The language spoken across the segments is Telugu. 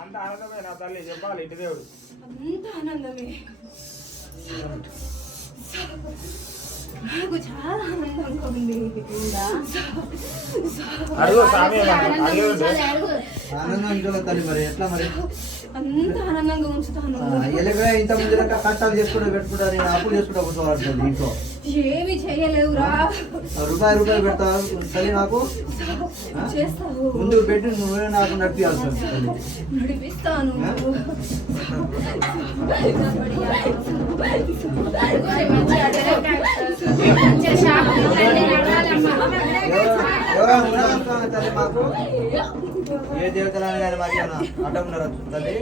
అంత ఆనందమే నా తల్లి చెప్పాలి ఇంటి దేవుడు. అంత ఆనందమే. నాకు చాలా ఆనందంగా ఉంది అడుగు స్వామి ఏమన్నా? అడుగు ఆనందం ఇంట్లో తల్లి మరి ఎట్లా మరి? అంత ఆనందంగా ఉంచుతాను. ఎలాగ ఇంత ముందు కష్టాలు చేసుకుంటూ పెట్టుకుంటా నేను అప్పులు చేసుకుంటూ కూర్చోవాలి ఇంట్లో. ఏమి చేయలేవురా రూపాయి రూపాయి పెడతావు సరే నాకు చేస్తావు ముందు పెట్టి నువ్వే నాకు నడిపియాల్సి నడిపిస్తాను ఎవరా ఉన్నా మాకు ఏ దేవతలని కానీ మాకు ఏమైనా అడ్డం ఉన్నారా తల్లి?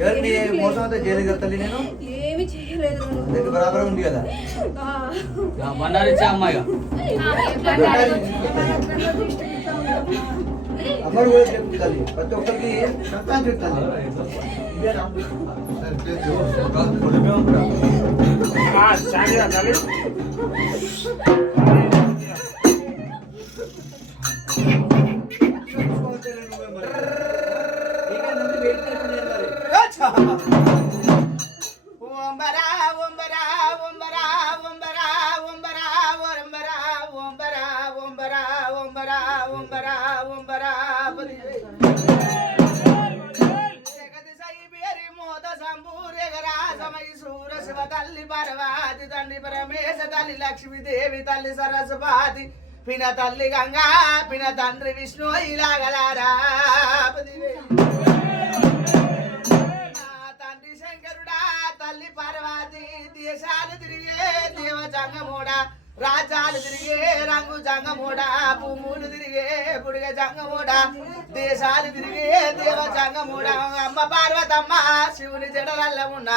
ఎవరిని మోసం అయితే చేయలేదు కదా తల్లి నేను? ఏమి చేయలేదు. నీకు బరాబర్ ఉంది కదా? ఆ, బండారిచ్చే అమ్మాయిగా? అమ్మడు కూడా చెప్తుంది ప్రతి ఒక్కరికి సంతానం చెప్తాను ఆ, తల్లి పర్వాతి తండ్రి పరమేశ తల్లి లక్ష్మీదేవి తల్లి సరస్వతి పిన తల్లి గంగా పిన తండ్రి విష్ణు ఇలాగలారా. తండ్రి శంకరుడా తల్లి పార్వతి దేశాలు తిరిగే దేవ జంగమోడా రాజాలు తిరిగే రంగు జంగమోడా భూములు తిరిగే పుడిగ జంగమోడా దేశాలు తిరిగే దేవ జంగమోడా. అమ్మ పార్వతమ్మ శివుని జడలల్ల ఉన్న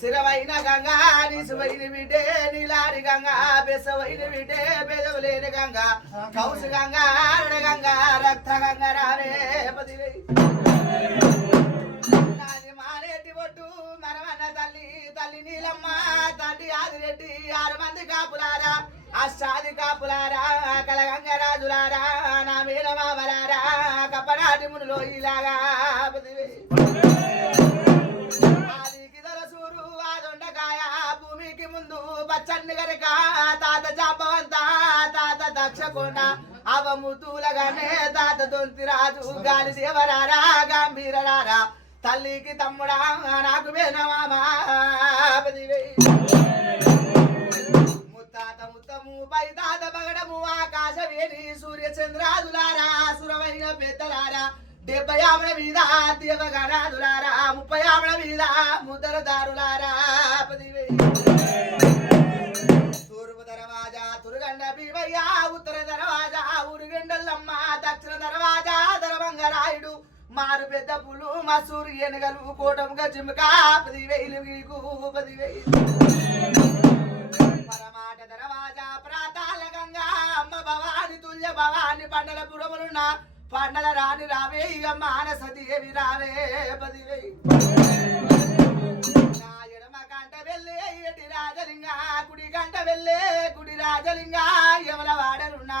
శిరవైన గంగా నిసువైన బిడ్డే నీలారి గంగా బెసవైన బిడ్డే బెదవలేని గంగా. కౌసు గంగా అరడ గంగా రక్త గంగ రారే పదిలే తల్లి నీలమ్మ తండ్రి ఆదిరెడ్డి ఆరు మంది కాపులారా అష్టాది కాపులారా కలగంగరాజులారా నా మీద మామలారా కప్పనాటి మునులో ఇలాగా భూమికి ముందు పచ్చని గరక తాత చాపవంతా తాత దక్షకొండ అవ ముద్దులగానే తాత దొంతి రాజు గాలి దేవరారా గంభీరరారా తల్లికి తమ్ముడా నాకు ముత్తాత ముత్తము పై తాత పగడము ఆకాశవేణి సూర్య చంద్రాదులారా సురమైన పెద్దలారా. డెబ్బై ఆమె మీద దేవగణాదులారా ముప్పై ఆమె మీద ముద్దరదారులారా పదివే. తూర్పు దర్వాజా తురుగండ బీవయ్య ఉత్తర దర్వాజా ఉరుగండల్లమ్మ దక్షిణ దర్వాజా దరవంగరాయుడు మారు పెద్ద పులు మసూరు ఎనగలు కోటముగా జిమ్కా పదివేలు గీకు పది పరమాట ప్రాతాల గంగా అమ్మ భవాని తుల్య భవాని పండల పురములున్న పండల రాని రావే ఇక మానస దేవి రావే పది నా ఎడమ గంట వెళ్ళే ఎటి రాజలింగా కుడి గంట వెళ్ళే కుడి రాజలింగ ఎవల వాడరున్నా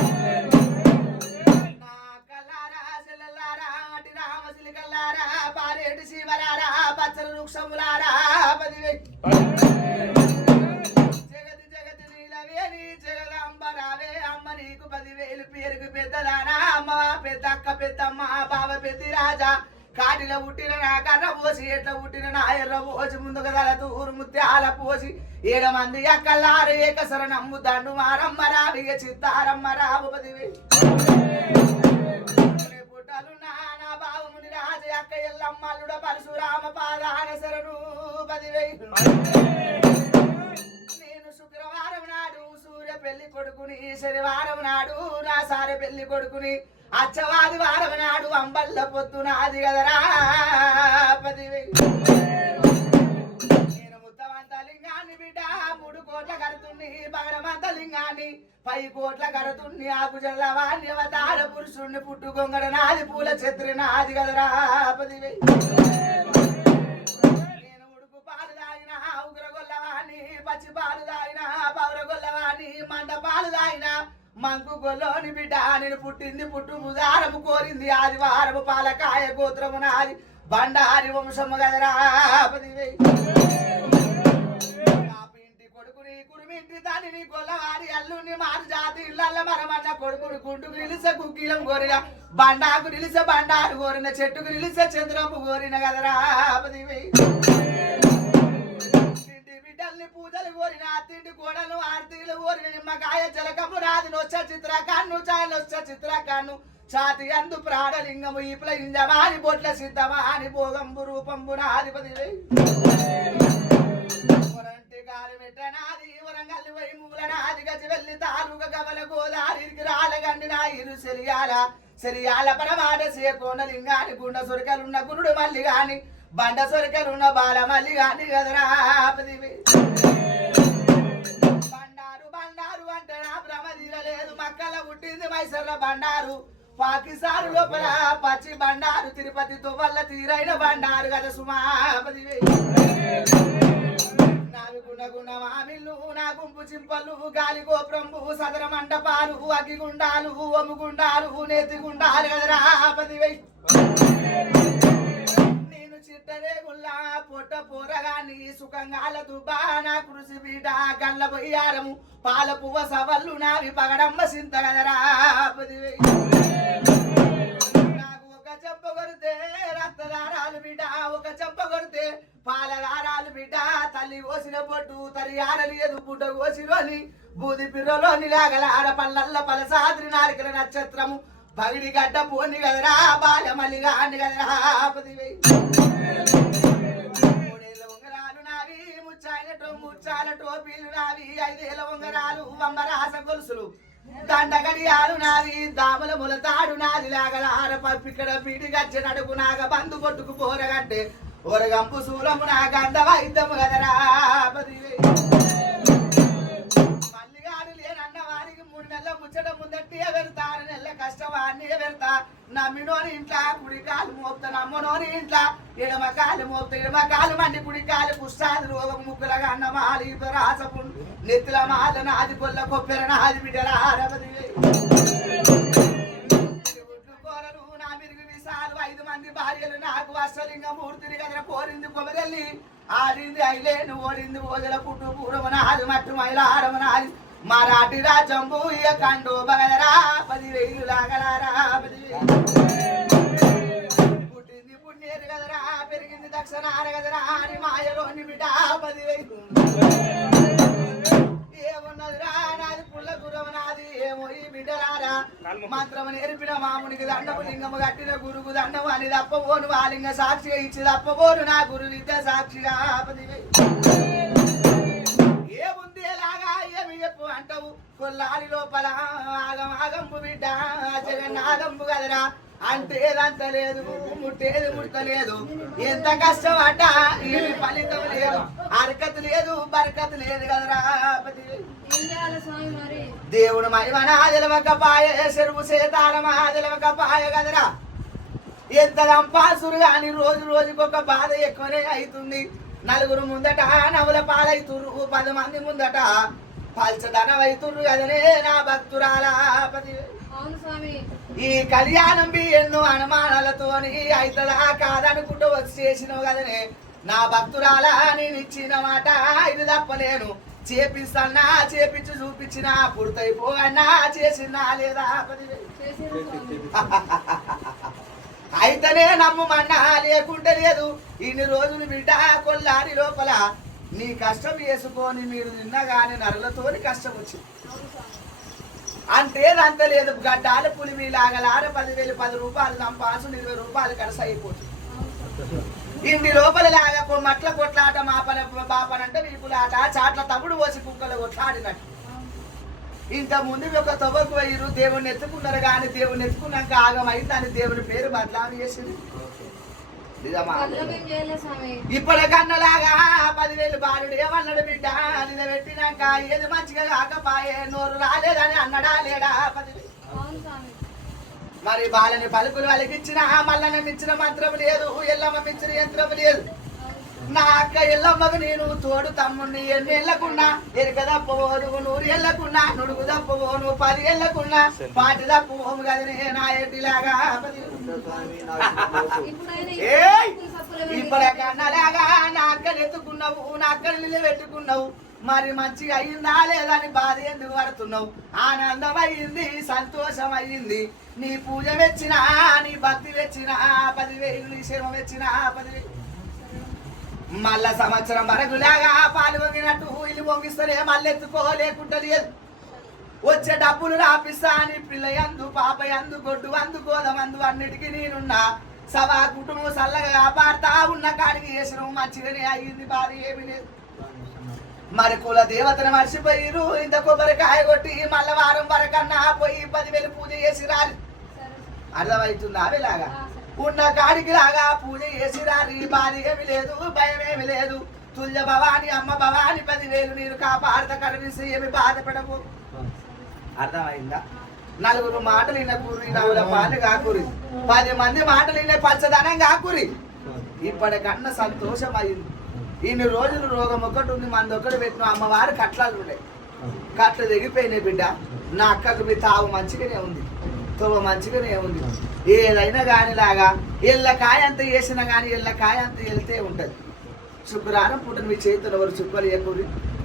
కల్లారా పారేటి సీమలారా పచ్చల వృక్షములారా పదివే జగతి జగతి నీలవేని జగదాంబ రావే అమ్మ నీకు పదివేలు పేరుకు పెద్దదానా అమ్మ పెద్ద అక్క పెద్దమ్మ బావ పెద్ద రాజా. కాటిలో పుట్టిన నా కర్ర పోసి ఎట్ల పుట్టిన నా ఎర్ర పోసి ముందుకు తల తూరు ముత్యాల పోసి. ఏడు మంది అక్కలారు ఏకసర నమ్ము దండు మారమ్మ రావిగ చిత్తారమ్మ రావు పదివే బ్రహ్మల్లుడ పరశురామ పాదాన శరణు పదివేలు నేను శుక్రవారం నాడు సూర్య పెళ్ళి కొడుకుని శనివారం నాడు నా సారె పెళ్ళి కొడుకుని అచ్చవాది వారం నాడు అంబల్ల పొద్దు నాది కదరా పదివేలు బగడమంత పై కోట్ల కరతుణ్ణి ఆకుజల్ల జల్లవాణ్ణి అవతార పురుషుణ్ణి పుట్టు గొంగడ నాది పూల చెత్రి నాది కదరా పది నేను ఉడుకు పాలు తాగిన ఉగ్రగొల్లవాణి పచ్చి పాలు తాగిన పౌరగొల్లవాణ్ణి మంట పాలు తాగిన మంకు గొల్లోని బిడ్డ నేను పుట్టింది పుట్టు ముదారము కోరింది ఆదివారము పాలకాయ గోత్రము నాది బండారి వంశము గదరా పదివే. కురుమింటి నీ గొల్లవారి అల్లుని మారు జాతి ఇళ్ళ మరమన్న కొడుకుడు గుండుకు నిలిసే కుక్కీలం కోరిన బండాకు నిలిసే బండారు కోరిన చెట్టుకు నిలిసే చంద్రము కోరిన కదరా బిడ్డల్ని పూజలు కోరిన తిండి కోడలు ఆర్తీలు కోరిన నిమ్మకాయ జలకము నాది నొచ్చ చిత్ర కన్ను చాలు వచ్చ చిత్ర కన్ను. ఛాతి అందు ప్రాణలింగము ఈపుల ఇంజమాని బొట్ల సిద్ధమాని భోగంబు రూపంబు నాధిపతి తాలూక గోదారికి రాలగండి నా ఇరు సెరియాల సెరియాల గుండ గురుడు మల్లి గాని బండ సొరకలున్న బాల మల్లి గాని గదరా బండారు బండారు అంటే నా భ్రమ తీరలేదు మక్కల పుట్టింది మైసూర్ల బండారు పాకిస్తాన్ లోపల పచ్చి బండారు తిరుపతి తువ్వల్ల తీరైన బండారు కదా సుమాపతి మామిళ్ళు నా గుంపు చింపలు గాలి గోపురంబు సదర మండపాలు అగ్గిగుండాలు ఒముగుండాలు నేతిగుండాలు కదరా పది నేను చిట్టరే గుల్లా పొట్ట పోరగాని సుఖంగాల దుబ్బా నా కృషి బీట గల్ల బొయ్యారము పాల పువ్వ సవల్లు నావి పగడమ్మ సింత కదరా పదివై చెప్ప కొడితే రక్తదారాలు బిడ్డ ఒక చెప్ప కొడితే పాలదారాలు బిడ్డ తల్లి కోసిన పొట్టు తల్లి ఆడలేదు పుట్ట కోసిరోని బూది పిర్రలోని లాగల ఆడపల్లల్ల పలసాద్రి నారికల నక్షత్రము. పగిడి గడ్డ పోని కదరా బాలమల్లిగా అన్ని కదరా పదివే మూడేళ్ళ ఉంగరాలు నావి ముచ్చాయనటో ముచ్చాల టోపీలు నావి ఐదేళ్ళ ఉంగరాలు వంబరాస గొలుసులు. దండ గడియాలు నాది దాముల ములతాడు నాది లాగల ఆడ పప్పిక్కడ పీడి గచ్చ నడుకు నాగ బంధు కొట్టుకు పోరగంటే. ఒరగంపు శూలము నా గంధ వైద్యము కదరా ఇంట్లో కుడి కాలు మోపుతా నమ్మనోని ఇంట్లో. ఎడమ కాలు మోపుతా ఎడమ కాలు మండి కుడి కాలు పుష్టాది రోగం ముక్కులగా అన్న మాలి రాసపు నెత్తుల మాల నాది కొల్ల కొప్పెర నాది బిడ్డల ఆరవది. నా మిరుగు విశాలు. ఐదు మంది భార్యలు నాకు అశ్వలింగ మూర్తిని కదన కోరింది కొమరెల్లి. ఆడింది ఐలేను ఓడింది ఓదల పుట్టు పూరమన అది మట్టు మైల ఆడమనాది మరాఠీ రాజ్యంబు ఇయ కండు పది వేలు లాగలారా పది వేలు పుణ్యేరు కదరా పెరిగింది దక్షిణార కదరా అని మాయలోని బిడ్డ పదివేలు ఏమున్నదిరా నాది పుల్ల గురవ నాది ఏమో ఈ బిడ్డరారా మంత్రము నేర్పిన మామునికి దండము లింగము కట్టిన గురువు దండము అని తప్పబోను. వాలింగ సాక్షిగా ఇచ్చి తప్పబోను. నా గురు విద్య సాక్షిగా పదివే ఏముంది ఎలాగా ఏమి చెప్పు అంటావు? కొల్లాలి లోపల ఆగం ఆగంపు బిడ్డ జగన్నాగంపు కదరా. అంటే ఏదంత లేదు. ముట్టేది ముట్టలేదు. ఎంత కష్టం అట ఏమి ఫలితం లేదు. అరకత లేదు బరకత లేదు కదరా దేవుడు మహిమన ఆదిలవక పాయ చెరువు సేతారం ఆదిలవక పాయ కదరా. ఎంత దంపాసురు కానీ రోజు రోజుకొక బాధ ఎక్కువనే అవుతుంది నలుగురు ముందట నవ్వుల పాలైతుర్రు పది మంది ముందట పల్చదనవైతుర్రు కదనే నా భక్తురాలా పది అవును స్వామి. ఈ కళ్యాణం బి ఎన్నో అనుమానాలతోని అయితదా కాదనుకుంటూ వచ్చి చేసినావు కదనే. నా భక్తురాలా నేను ఇచ్చిన మాట ఇది తప్పలేను చేపిస్తానా చేపించి చూపించిన పూర్తయిపోగన్నా చేసినా లేదా అయితేనే నమ్మమన్నా లేకుంటే లేదు. ఇన్ని రోజులు బిడ్డ కొల్లారి లోపల నీ కష్టం వేసుకొని మీరు నిన్నగానే నరులతోని కష్టం వచ్చింది. అంటే అంత లేదు. గడ్డాల పులిమి లాగలార పదివేలు పది రూపాయలు సంపాసు ఇరవై రూపాయలు కడస అయిపోతుంది. ఇన్ని లోపల లాగా మట్ల కొట్లాట మాపన బాపనంటే వీపులాట చాట్ల తగుడు పోసి కుక్కలు కొట్లాడినట్టు. ఇంత ముందు ఒక తవ్వకు వేయరు దేవుణ్ణి ఎత్తుకున్నారు కానీ దేవుణ్ణి ఎత్తుకున్నాక ఆగమైంది అని దేవుని పేరు బదలాం చేసింది. స్వామి. ఇప్పటికన్నలాగా పదివేలు బాలుడు ఏమన్నాడు బిడ్డ? నిలబెట్టినాక ఏది మంచిగా కాకపాయే నోరు రాలేదని అన్నడా లేడా? పదివేలు. మరి బాలని పలుకులు వాళ్ళకిచ్చిన మల్లన్న మించిన మంత్రం లేదు ఎల్లమ్మ మించిన యంత్రం లేదు. నా అక్క ఎల్లమ్మకు నేను తోడు తమ్ముడిని ఎన్ని ఎల్లకున్నా ఎరుక తప్పబోదు నూరు ఎల్లకున్నా నుడుగు తప్పబోను పది ఎల్లకున్నా పాటి తప్పబోము కదనే నా ఎడ్డిలాగా ఇప్పటికన్నలాగా నా అక్కని ఎత్తుకున్నావు నా అక్కని నిలబెట్టుకున్నావు. మరి మంచిగా అయిందా లేదా అని బాధ ఎందుకు పడుతున్నావు? ఆనందం అయ్యింది సంతోషం అయ్యింది నీ పూజ వెచ్చినా నీ భక్తి వెచ్చినా పదివేలు నీ శరం వెచ్చినా పదివేలు మళ్ళా సంవత్సరం వరకు లాగా పాలు పొంగినట్టు ఇల్లు పొంగిస్తేనే మళ్ళీ ఎత్తుకోలేకుండా లేదు వచ్చే డబ్బులు రాపిస్తా అని పిల్ల అందు పాప అందు గొడ్డు అందు గోదమందు అన్నిటికీ నేనున్నా. సవా కుటుంబం చల్లగా కాపాడుతా ఉన్న కాడికి చేసిన మంచిగానే అయ్యింది బాధ ఏమీ లేదు. మరి కుల దేవతను మర్చిపోయిరు ఇంత కొబ్బరికాయ కొట్టి మళ్ళా వారం వరకన్నా పోయి పదివేలు పూజ చేసి రాలి. అర్థమవుతుందా అవిలాగా? ఉన్న కాడికి లాగా పూజ చేసి రాలి బాధ ఏమి లేదు భయం ఏమి లేదు. తుల్య భవాని అమ్మ భవాని పదివేలు నేను కాపాడత కనిపిస్తే ఏమి బాధపడకు. అర్థమైందా? నలుగురు మాటలు విన్న కూరి నవ్వుల పాలు కాకురి. పది మంది మాటలు విన్న పచ్చదనం కాకురి. ఇప్పటికన్నా సంతోషం అయింది ఇన్ని రోజులు రోగం ఒకటి ఉంది మంది ఒకటి పెట్టిన అమ్మవారు కట్లాలు ఉండే కట్లు దిగిపోయినాయి బిడ్డ. నా అక్కకు మీ తావు మంచిగానే ఉంది. తోవ మంచిగానే ఉంది. ఏదైనా కానీ లాగా ఎల్ల కాయ అంత వేసినా కానీ ఎల్ల కాయ అంత వెళ్తే ఉంటది. శుక్రవారం పుట్టిన మీ చేతులు ఎవరు చుక్కలు ఎక్కువ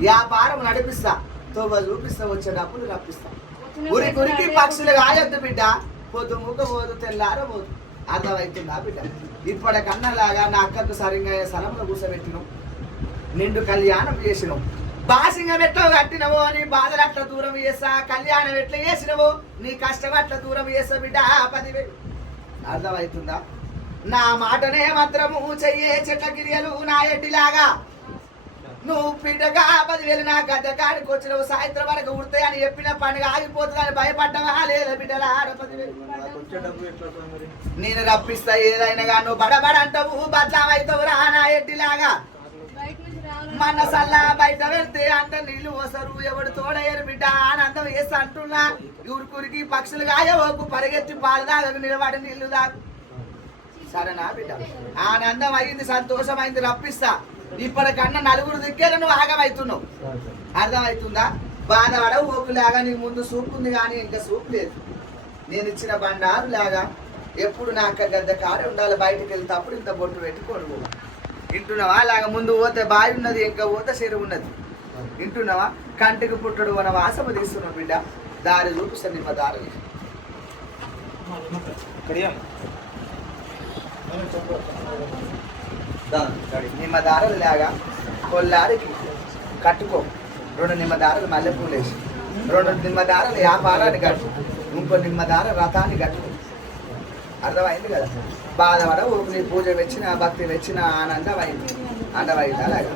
వ్యాపారం నడిపిస్తా. తోవ చూపిస్తా వచ్చే డబ్బులు రప్పిస్తా. ఉరి కురికి పక్షులు కాయొద్దు బిడ్డ. పొద్దు మూక పోదు తెల్లార పోదు. అర్థమవుతుందా బిడ్డ? ఇప్పటికన్నా లాగా నా అక్కకు సరిగ్గా స్థలంలో కూర్చోబెట్టినాం. నిండు కళ్యాణం చేసినాం. బాసింగం ఎట్లా కట్టినవో నీ బాధలు అట్లా దూరం చేస్తా కళ్యాణం ఎట్లా చేసినవో నీ కష్టం అట్లా దూరం చేస్తా బిడ్డ పదివేలు అర్థమవుతుందా నా మాటనే మాత్రము చెయ్యే చెట్ల గిరియలు నా ఎడ్డిలాగా. నువ్వు పిడ్డగా పదివేలు నా గడ్డ కాడికి వచ్చినవు సాయంత్రం వరకు ఉడతాయని చెప్పిన పండుగ ఆగిపోతుందని భయపడ్డవా లేదా బిడ్డలా? పదివేలు. నేను రప్పిస్తా ఏదైనా నువ్వు బడబడ అంటావు బద్లామైతావు రా నా ఎడ్డిలాగా. మన సల్లా బయట వెళ్తే అంత నీళ్ళు పోసరు ఎవడు తోడయ్యారు బిడ్డ ఆనందం వేసి అంటున్నా. ఊరుకురికి పక్షులు గాయవోకు పరిగెత్తి పాలు దాగకు నిలబడి నీళ్ళు దాగు సరేనా బిడ్డ. ఆనందం అయింది సంతోషం అయింది రప్పిస్తా ఇప్పటికన్నా నలుగురు దిక్కేలా నువ్వు ఆగమవుతున్నావు అర్థమవుతుందా బాధపడవు ఓకులాగా నీ ముందు సూపు ఉంది కానీ ఇంకా సూపు లేదు. నేను ఇచ్చిన బండారు లాగా ఎప్పుడు నా అక్క గద్ద కాడ ఉండాలి బయటికి వెళ్తేప్పుడు ఇంత బొట్టు పెట్టుకోడు వింటున్నావా? అలాగా ముందు పోతే బావి ఉన్నది ఇంకా పోతే చెరువు ఉన్నది. వింటున్నావా? కంటికి పుట్టడు మన వాసము తీస్తున్నావు బిడ్డ. దారి చూపిస్తాను నిమ్మ దారి. నిమ్మ దారలు లాగా కొల్లారికి కట్టుకో. రెండు నిమ్మ దారలు మల్లెపూలు వేసి. రెండు నిమ్మ దారలు వ్యాపారాన్ని కట్టు. ఇంకో నిమ్మ దార రథాన్ని కట్టుకో. అర్థమైంది కదా? బాధపడ ఊరికి నీ పూజ వెచ్చిన భక్తి వెచ్చిన ఆనందం అయింది అందమైంది అలాగే